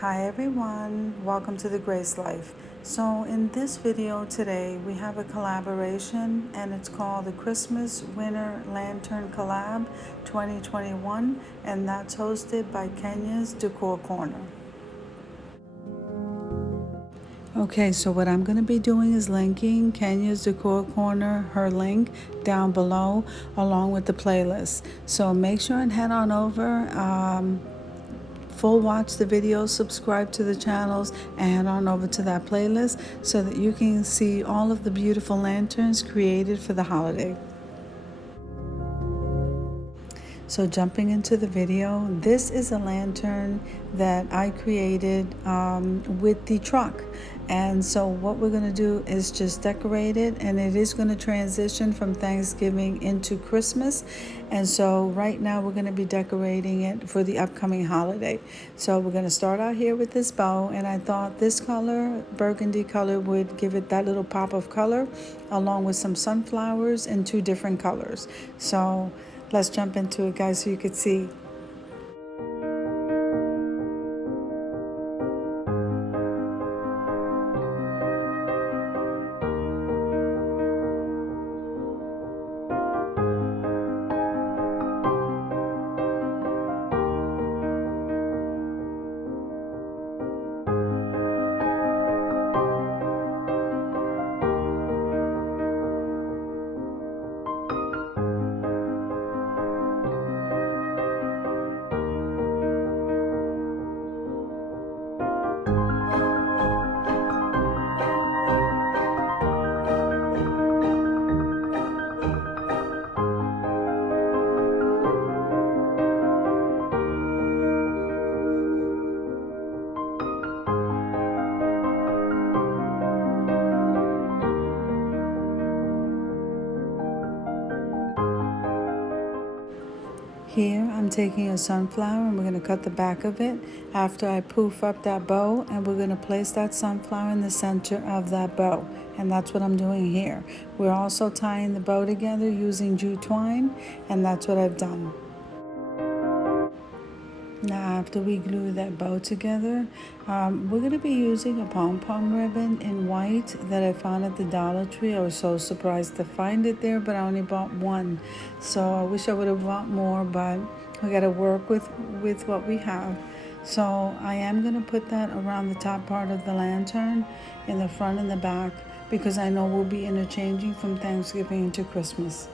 Hi everyone, welcome to the Grace Life. So in this video today we have a collaboration and it's called the Christmas Winter Lantern Collab 2021 and that's hosted by Kenya's Decor Corner. Okay, so what I'm going to be doing is linking Kenya's Decor Corner, her link down below, along with the playlist. So make sure and head on over, full watch the videos, subscribe to the channels, and head on over to that playlist so that you can see all of the beautiful lanterns created for the holiday. So jumping into the video, this is a lantern that I created with the truck. And so what we're going to do is just decorate it, and it is going to transition from Thanksgiving into Christmas. And so right now we're going to be decorating it for the upcoming holiday. So we're going to start out here with this bow, and I thought this color, burgundy color, would give it that little pop of color, along with some sunflowers in two different colors. So let's jump into it, guys, so you could see. Here I'm taking a sunflower and we're going to cut the back of it after I poof up that bow, and we're going to place that sunflower in the center of that bow, and that's what I'm doing here. We're also tying the bow together using jute twine, and that's what I've done. Now after we glue that bow together, we're going to be using a pom-pom ribbon in white that I found at the Dollar Tree. I was so surprised to find it there, but I only bought one. So I wish I would have bought more, but we got to work with what we have. So I am going to put that around the top part of the lantern, in the front and the back, because I know we'll be interchanging from Thanksgiving to Christmas.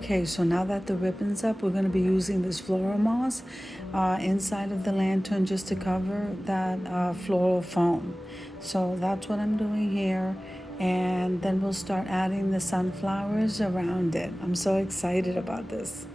Okay, so now that the ribbon's up, we're going to be using this floral moss inside of the lantern just to cover that floral foam. So that's what I'm doing here. And then we'll start adding the sunflowers around it. I'm so excited about this.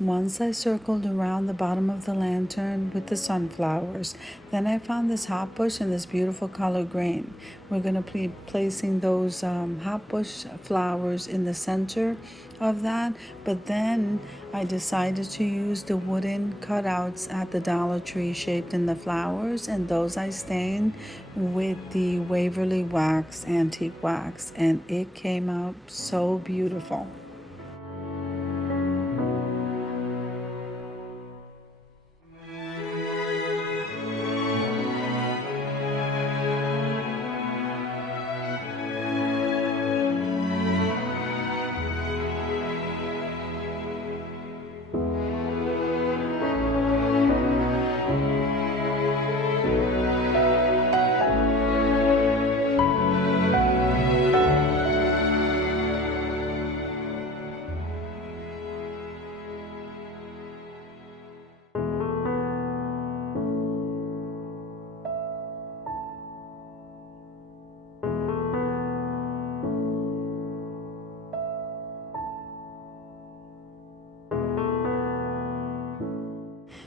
Once I circled around the bottom of the lantern with the sunflowers, then I found this hot bush in this beautiful color green. We're going to be placing those hot bush flowers in the center of that, but then I decided to use the wooden cutouts at the Dollar Tree shaped in the flowers, and those I stained with the Waverly Wax antique wax, and it came out so beautiful.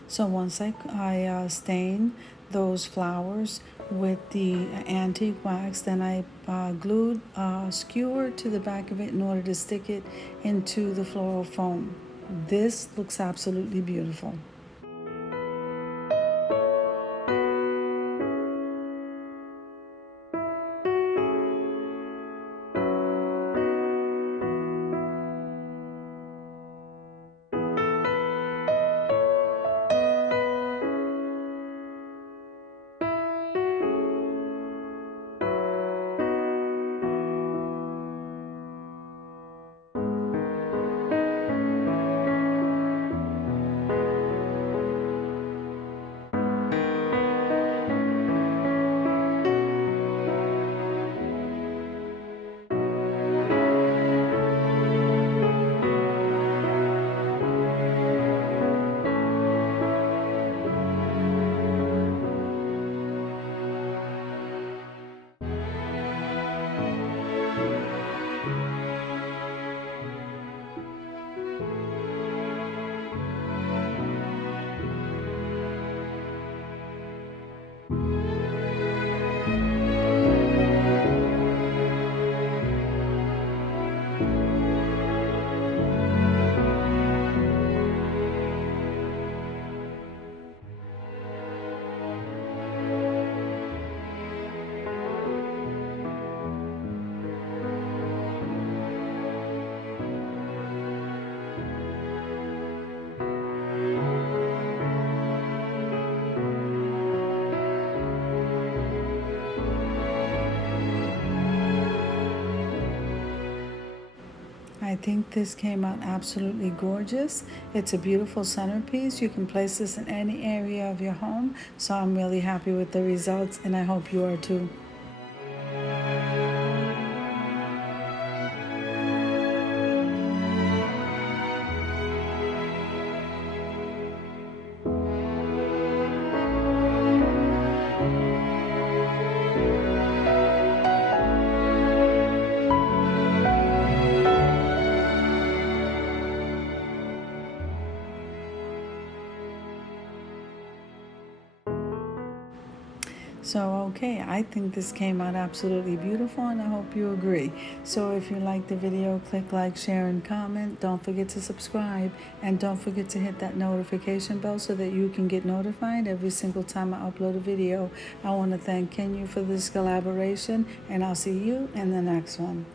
So once I stain those flowers with the antique wax. Then I glued a skewer to the back of it in order to stick it into the floral foam. This looks absolutely beautiful. I think this came out absolutely gorgeous. It's a beautiful centerpiece. You can place this in any area of your home. So I'm really happy with the results, and I hope you are too. So, okay, I think this came out absolutely beautiful, and I hope you agree. So if you like the video, click like, share, and comment. Don't forget to subscribe, and don't forget to hit that notification bell so that you can get notified every single time I upload a video. I want to thank Kenya for this collaboration, and I'll see you in the next one.